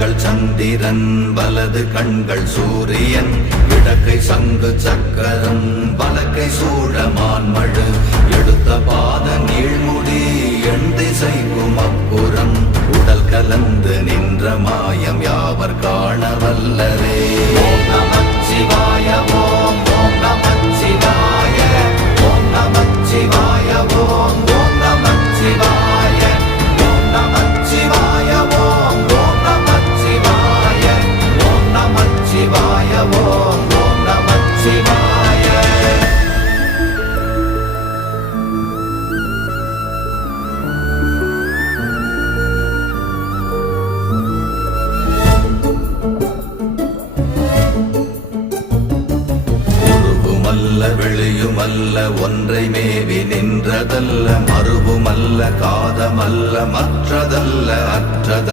கண்கள் சந்திரன் வலது கண்கள் சூரியன் இடக்கை சங்கு சக்கரம் வலக்கை சூழமான்மழு எடுத்த பாத நீழ்முடி எண் திசைக்கும் அப்புறம் உடல் கலந்து நின்ற மாயம் யாவர் காண வல்லரே. ஓம் நமச்சிவாய ஓம் ஓம் நமச்சிவாய ஓம் நமச்சிவாய ஓம் ஓம் நமச்சிவாய ஓம் நமச்சிவாய ஓம் ஓம் நமச்சிவாய ஓம் நமச்சிவாய ஓம் ஓம் நமச்சிவாய. வெளியுமல்ல ஒன்றை மேவி நின்றதல்ல மறுவுமல்ல காதமல்ல மற்றதல்ல அற்றது